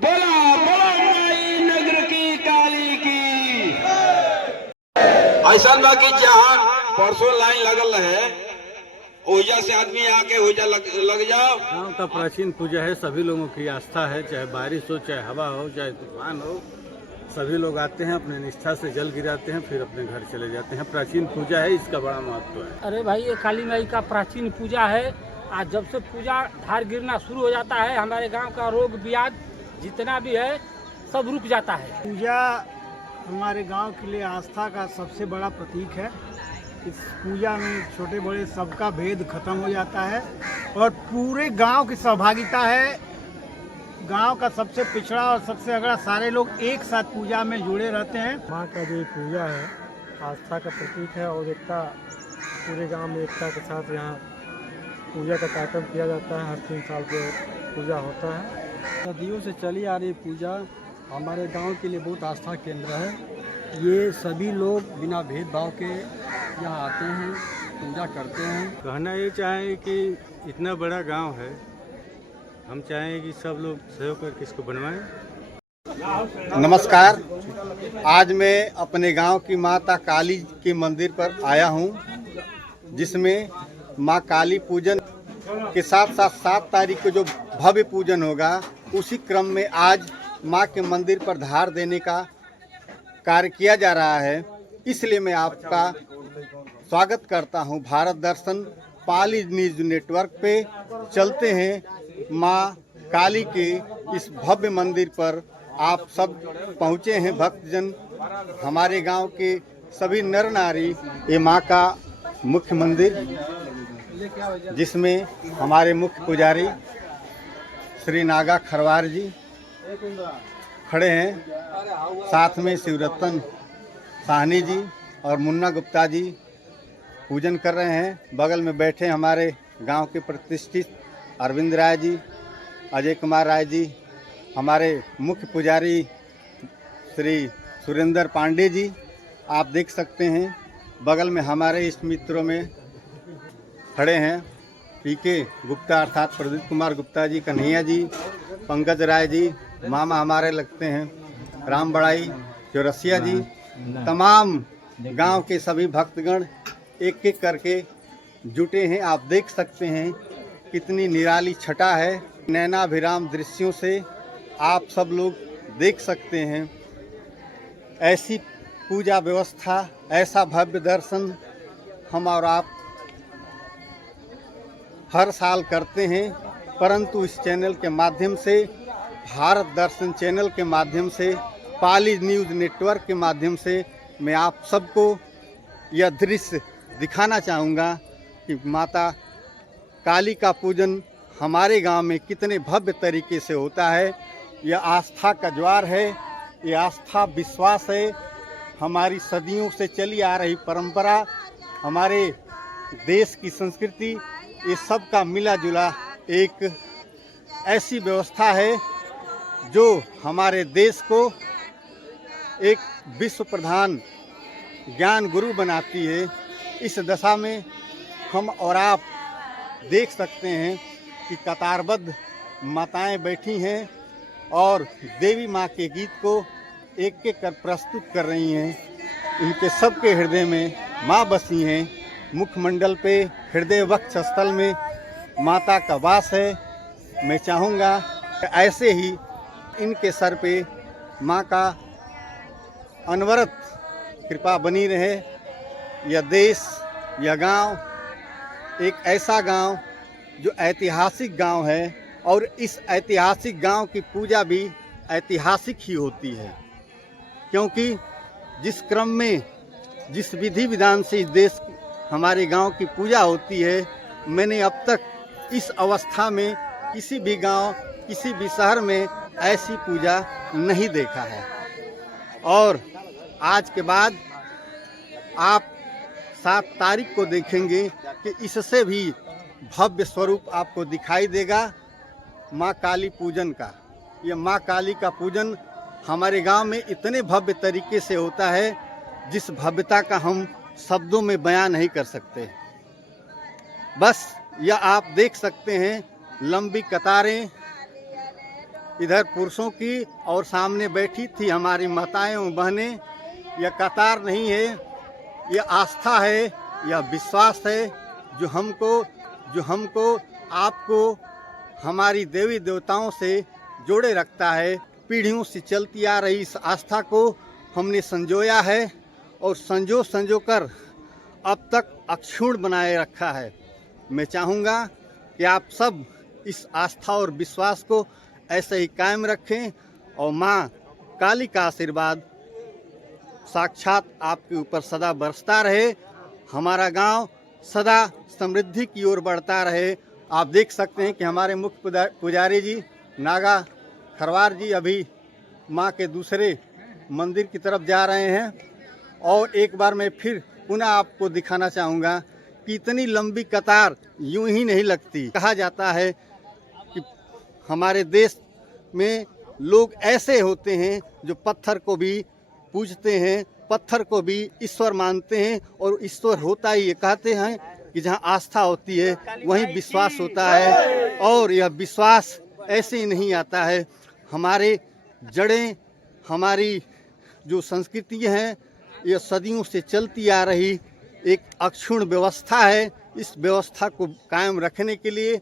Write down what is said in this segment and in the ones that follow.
बोला बोला माई नगर की काली की। ऐसा बा कि जहाँ परसों लाइन लगल है ओजा से आदमी आके ओजा लग जाओ। गांव का प्राचीन पूजा है, सभी लोगों की आस्था है, चाहे बारिश हो, चाहे हवा हो, चाहे तूफान हो, सभी लोग आते हैं, अपने निष्ठा से जल गिराते हैं, फिर अपने घर चले जाते हैं। प्राचीन पूजा है, इसका बड़ा महत्व है। अरे भाई, ये काली माई का प्राचीन पूजा है। आज जब से पूजा धार गिरना शुरू हो जाता है, हमारे गांव का रोग ब्याज जितना भी है सब रुक जाता है। पूजा हमारे गांव के लिए आस्था का सबसे बड़ा प्रतीक है। इस पूजा में छोटे बड़े सबका भेद खत्म हो जाता है और पूरे गांव की सहभागिता है। गांव का सबसे पिछड़ा और सबसे अगड़ा सारे लोग एक साथ पूजा में जुड़े रहते हैं। माँ का जो पूजा है आस्था का प्रतीक है और एकता, पूरे गांव में एकता के साथ यहाँ पूजा का कार्यक्रम किया जाता है। हर 3 साल पे पूजा होता है। सदियों से चली आ रही पूजा हमारे गांव के लिए बहुत आस्था केंद्र है। ये सभी लोग बिना भेदभाव के यहाँ आते हैं, पूजा करते हैं। कहना ये चाहें कि इतना बड़ा गांव है, हम चाहें कि सब लोग सहयोग करके इसको बनवाएं। नमस्कार, आज मैं अपने गांव की माता काली के मंदिर पर आया हूं, जिसमें मां काली पूजन के साथ साथ 7 तारीख को जो भव्य पूजन होगा, उसी क्रम में आज मां के मंदिर पर धार देने का कार्य किया जा रहा है। इसलिए मैं आपका स्वागत करता हूं। भारत दर्शन पाली न्यूज नेटवर्क पे चलते हैं मां काली के इस भव्य मंदिर पर। आप सब पहुंचे हैं भक्तजन, हमारे गांव के सभी नर नारी। ये मां का मुख्य मंदिर, जिसमें हमारे मुख्य पुजारी श्री नागा खरवार जी खड़े हैं, साथ में शिवरतन साहनी जी और मुन्ना गुप्ता जी पूजन कर रहे हैं। बगल में बैठे हमारे गांव के प्रतिष्ठित अरविंद राय जी, अजय कुमार राय जी, हमारे मुख्य पुजारी श्री सुरेंद्र पांडे जी। आप देख सकते हैं बगल में हमारे इष्ट मित्रों में खड़े हैं पीके गुप्ता अर्थात प्रदीप कुमार गुप्ता जी, कन्हैया जी, पंकज राय जी, मामा हमारे लगते हैं राम बड़ाई चौरसिया जी। तमाम गांव के सभी भक्तगण एक एक करके जुटे हैं। आप देख सकते हैं कितनी निराली छटा है। नैनाभिराम दृश्यों से आप सब लोग देख सकते हैं। ऐसी पूजा व्यवस्था, ऐसा भव्य दर्शन हम और आप हर साल करते हैं, परंतु इस चैनल के माध्यम से, भारत दर्शन चैनल के माध्यम से, पाली न्यूज़ नेटवर्क के माध्यम से मैं आप सबको यह दृश्य दिखाना चाहूँगा कि माता काली का पूजन हमारे गांव में कितने भव्य तरीके से होता है। यह आस्था का ज्वार है, ये आस्था विश्वास है, हमारी सदियों से चली आ रही परंपरा, हमारे देश की संस्कृति, ये सब का मिला जुला एक ऐसी व्यवस्था है जो हमारे देश को एक विश्व प्रधान ज्ञान गुरु बनाती है। इस दशा में हम और आप देख सकते हैं कि कतारबद्ध माताएं बैठी हैं और देवी माँ के गीत को एक एक कर प्रस्तुत कर रही हैं। इनके सबके हृदय में माँ बसी हैं। मुखमंडल पे हृदय वक्ष स्थल में माता का वास है। मैं चाहूँगा कि ऐसे ही इनके सर पे माँ का अनवरत कृपा बनी रहे। यह देश, यह गांव एक ऐसा गांव जो ऐतिहासिक गांव है और इस ऐतिहासिक गांव की पूजा भी ऐतिहासिक ही होती है, क्योंकि जिस क्रम में, जिस विधि विधान से इस देश हमारे गांव की पूजा होती है, मैंने अब तक इस अवस्था में किसी भी गांव, किसी भी शहर में ऐसी पूजा नहीं देखा है। और आज के बाद आप 7 तारीख को देखेंगे कि इससे भी भव्य स्वरूप आपको दिखाई देगा माँ काली पूजन का। यह माँ काली का पूजन हमारे गांव में इतने भव्य तरीके से होता है, जिस भव्यता का हम शब्दों में बयान नहीं कर सकते। बस यह आप देख सकते हैं, लंबी कतारें इधर पुरुषों की और सामने बैठी थी हमारी माताएं और बहनें। यह कतार नहीं है, यह आस्था है, यह विश्वास है जो हमको आपको हमारी देवी देवताओं से जोड़े रखता है। पीढ़ियों से चलती आ रही इस आस्था को हमने संजोया है और संजो कर अब तक अक्षुण्ण बनाए रखा है। मैं चाहूँगा कि आप सब इस आस्था और विश्वास को ऐसे ही कायम रखें और माँ काली का आशीर्वाद साक्षात आपके ऊपर सदा बरसता रहे। हमारा गांव सदा समृद्धि की ओर बढ़ता रहे। आप देख सकते हैं कि हमारे मुख्य पुजारी जी नागा खरवार जी अभी माँ के दूसरे मंदिर की तरफ जा रहे हैं। और एक बार मैं फिर पुनः आपको दिखाना चाहूँगा कि इतनी लंबी कतार यूं ही नहीं लगती। कहा जाता है कि हमारे देश में लोग ऐसे होते हैं जो पत्थर को भी पूजते हैं, पत्थर को भी ईश्वर मानते हैं। और ईश्वर होता ही ये कहते हैं कि जहाँ आस्था होती है वहीं विश्वास होता है। और यह विश्वास ऐसे ही नहीं आता है। हमारे जड़ें, हमारी जो संस्कृति है, यह सदियों से चलती आ रही एक अक्षुण्ण व्यवस्था है। इस व्यवस्था को कायम रखने के लिए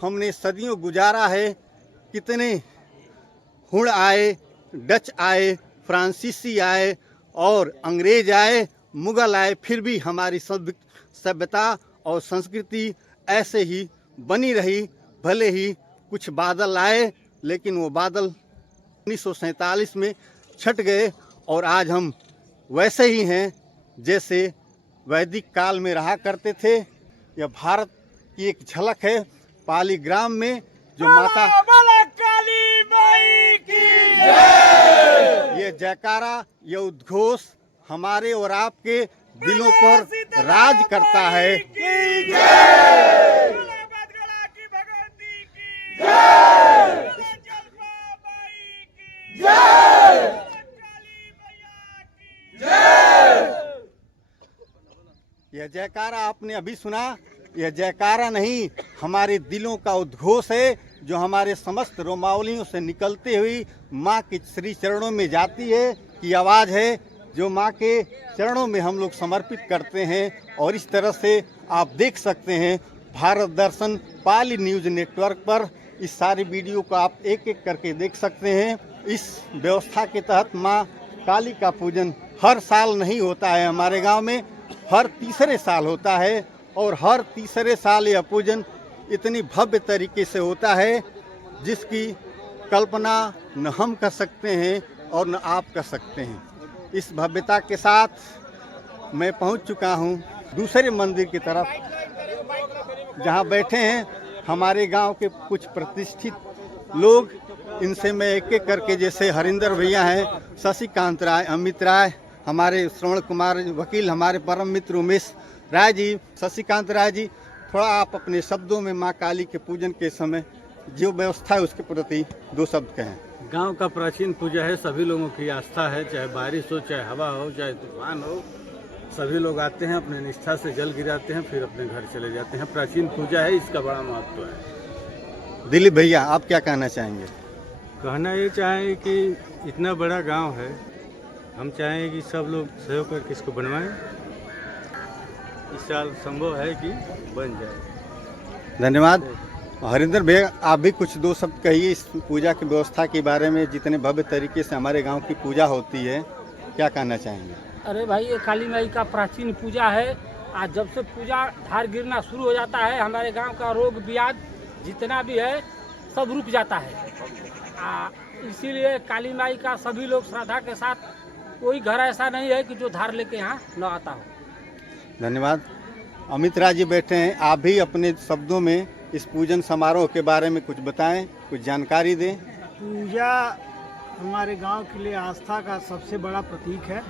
हमने सदियों गुजारा है। कितने हुण आए, डच आए, फ्रांसीसी आए और अंग्रेज आए, मुगल आए, फिर भी हमारी सभ्यता और संस्कृति ऐसे ही बनी रही। भले ही कुछ बादल आए, लेकिन वो बादल 1947 में छट गए और आज हम वैसे ही हैं जैसे वैदिक काल में रहा करते थे। यह भारत की एक झलक है। पाली ग्राम में जो माता काली माई की ये जयकारा, ये उद्घोष हमारे और आपके दिलों पर राज करता है। यह जयकारा आपने अभी सुना, यह जयकारा नहीं, हमारे दिलों का उद्घोष है जो हमारे समस्त रोमावलियों से निकलते हुई माँ के श्री चरणों में जाती है। की आवाज़ है जो माँ के चरणों में हम लोग समर्पित करते हैं। और इस तरह से आप देख सकते हैं भारत दर्शन पाली न्यूज़ नेटवर्क पर इस सारी वीडियो को आप एक एक करके देख सकते हैं। इस व्यवस्था के तहत माँ काली का पूजन हर साल नहीं होता है हमारे गांव में, हर तीसरे साल होता है। और हर तीसरे साल यह पूजन इतनी भव्य तरीके से होता है जिसकी कल्पना न हम कर सकते हैं और न आप कर सकते हैं। इस भव्यता के साथ मैं पहुंच चुका हूं दूसरे मंदिर की तरफ, जहां बैठे हैं हमारे गांव के कुछ प्रतिष्ठित लोग। इनसे मैं एक एक करके, जैसे हरिंदर भैया हैं, शशिकांत राय, अमित राय, हमारे श्रवण कुमार वकील, हमारे परम मित्र उमेश राय जी, शशिकांत राय जी, थोड़ा आप अपने शब्दों में माँ काली के पूजन के समय जो व्यवस्था है उसके प्रति दो शब्द कहें। गांव का प्राचीन पूजा है, सभी लोगों की आस्था है। चाहे बारिश हो, चाहे हवा हो, चाहे तूफान हो, सभी लोग आते हैं, अपने निष्ठा से जल गिराते हैं, फिर अपने घर चले जाते हैं। प्राचीन पूजा है, इसका बड़ा महत्व है। दिलीप भैया, आप क्या कहना चाहेंगे? कहना ये चाहें कि इतना बड़ा गांव है, हम चाहें कि सब लोग सहयोग करके इसको बनवाएं। इस साल संभव है कि बन जाए। धन्यवाद। हरिंदर भैया, आप भी कुछ दो शब्द कहिए इस पूजा की व्यवस्था के बारे में। जितने भव्य तरीके से हमारे गांव की पूजा होती है, क्या कहना चाहेंगे? अरे भाई, ये काली माई का प्राचीन पूजा है। आज जब से पूजा धार गिरना शुरू हो जाता है, हमारे गांव का रोग ब्याज जितना भी है सब रुक जाता है। इसीलिए काली माई का सभी लोग श्रद्धा के साथ, कोई घर ऐसा नहीं है कि जो धार लेके यहाँ न आता हो। धन्यवाद। अमित राय जी बैठे हैं, आप भी अपने शब्दों में इस पूजन समारोह के बारे में कुछ बताएं, कुछ जानकारी दें। पूजा हमारे गांव के लिए आस्था का सबसे बड़ा प्रतीक है।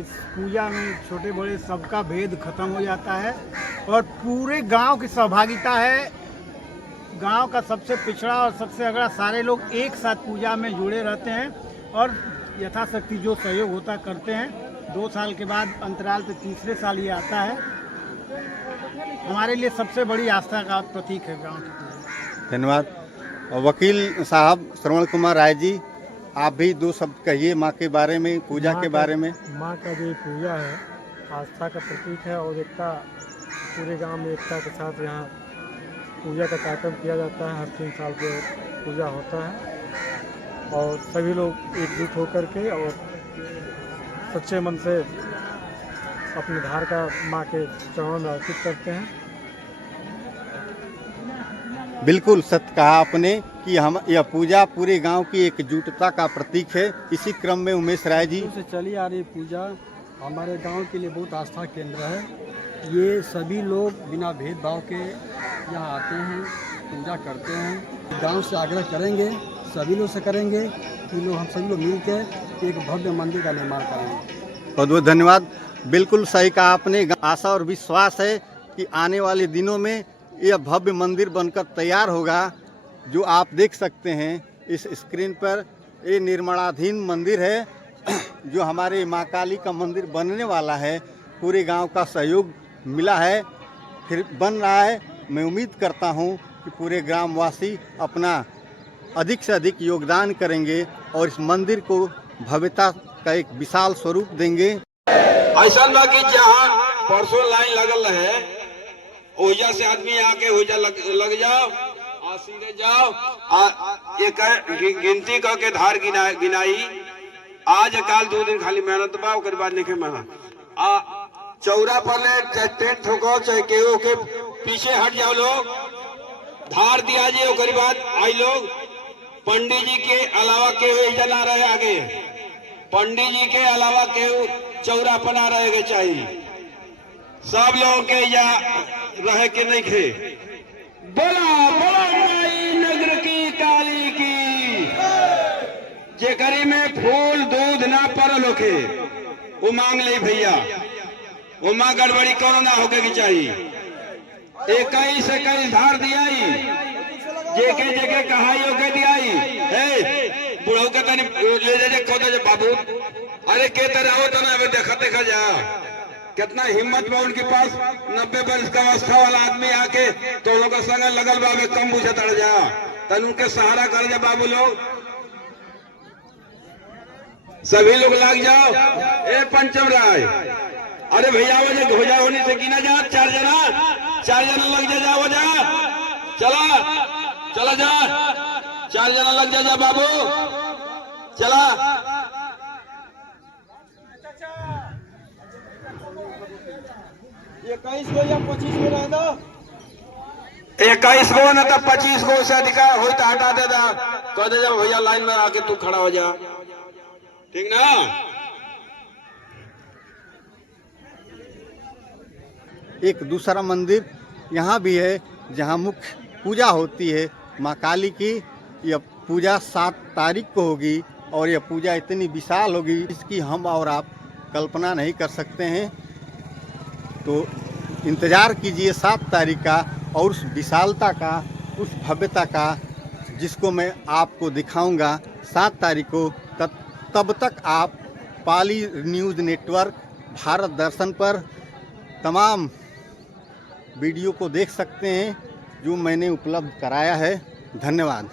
इस पूजा में छोटे बड़े सबका भेद खत्म हो जाता है और पूरे गांव की सहभागिता है। गांव का सबसे पिछड़ा और सबसे अगड़ा सारे लोग एक साथ पूजा में जुड़े रहते हैं और यथाशक्ति जो सहयोग होता करते हैं। 2 साल के बाद अंतराल पे तीसरे साल ये आता है। हमारे लिए सबसे बड़ी आस्था का प्रतीक है गांव की पूजा। धन्यवाद। वकील साहब श्रवण कुमार राय जी, आप भी दो शब्द कहिए माँ के बारे में, पूजा के बारे में। माँ का जो पूजा है आस्था का प्रतीक है और एकता, पूरे गांव में एकता के साथ यहाँ पूजा का कार्यक्रम किया जाता है। हर 3 साल पे पूजा होता है और सभी लोग एकजुट होकर के और सच्चे मन से अपने धार का माँ के चरणों में अर्पित करते हैं। बिल्कुल सत्य कहा आपने कि हम यह पूजा पूरे गांव की एकजुटता का प्रतीक है। इसी क्रम में उमेश राय जी, से चली आ रही पूजा हमारे गांव के लिए बहुत आस्था केंद्र है। ये सभी लोग बिना भेदभाव के यहाँ आते हैं, पूजा करते हैं। गांव से आग्रह करेंगे, सभी लोग से करेंगे कि लोग हम सभी लोग मिलकर एक भव्य मंदिर का निर्माण करेंगे। बहुत बहुत धन्यवाद। बिल्कुल सही कहा आपने। आशा और विश्वास है कि आने वाले दिनों में यह भव्य मंदिर बनकर तैयार होगा। जो आप देख सकते हैं इस स्क्रीन पर, ये निर्माणाधीन मंदिर है जो हमारे माँ काली का मंदिर बनने वाला है। पूरे गांव का सहयोग मिला है, फिर बन रहा है। मैं उम्मीद करता हूं कि पूरे ग्रामवासी अपना अधिक से अधिक योगदान करेंगे और इस मंदिर को भव्यता का एक विशाल स्वरूप देंगे। ऐसा बा कि जहाँ परसों लाइन लगल है ओजा से आदमी आके ओजा लग जाओ और सीधे जाओ। ये गिनती करके धार गिनाई। आज काल 2 दिन खाली मेहनत बा, ओकर बाद लिखे मेहनत। चौरा पर ले टेंट ठोको, चाहे केहू के पीछे हट जाओ लोग, धार दिया जी। ओकर बाद आई लोग पंडित जी के अलावा केहू जना रहे आगे, पंडित जी के अलावा केहू चौरा पना रहेगा चाहिए। सब लोग के या रहे के नहीं खे। बोला बोला माई नगर की काली की। जेकरी में फूल दूध ना पड़ल होके वो मांग ले भैया, वो माँ गड़बड़ी कोनो ना होके की चाहिए। 21 से 21 धार दियाई, जेके जेके कहाई होके दियाई। बुढ़ऊ के तनी ले जे खोदे जे बाबू, अरे के तरह हो तो ना देखा जा कितना हिम्मत बा उनके पास। 90 वर्ष का अवस्था वाला आदमी आके तो लोग संग लगल बाबे कम बुझे तड़ जा, तन उनके सहारा कर जा बाबू लोग। सभी लोग लग जाओ। ए पंचम राय, अरे भैया वजह हो जा होने से गिना जा। 4 जना लग जा हो जा। चला जा, 4 जना लग जा बाबू, चला। 21 को या 25 को रह दो। 21 को न तो 25 को से अधिकार हो तो हटा दे दा, कह दे जा भैया लाइन में आके तू खड़ा हो जा, ठीक ना। एक दूसरा मंदिर यहाँ भी है जहाँ मुख्य पूजा होती है माँ काली की। यह पूजा 7 तारीख को होगी और यह पूजा इतनी विशाल होगी इसकी हम और आप कल्पना नहीं कर सकते हैं। तो इंतज़ार कीजिए 7 तारीख का और उस विशालता का, उस भव्यता का, जिसको मैं आपको दिखाऊंगा 7 तारीख को। तब तक आप पाली न्यूज़ नेटवर्क भारत दर्शन पर तमाम वीडियो को देख सकते हैं जो मैंने उपलब्ध कराया है। धन्यवाद।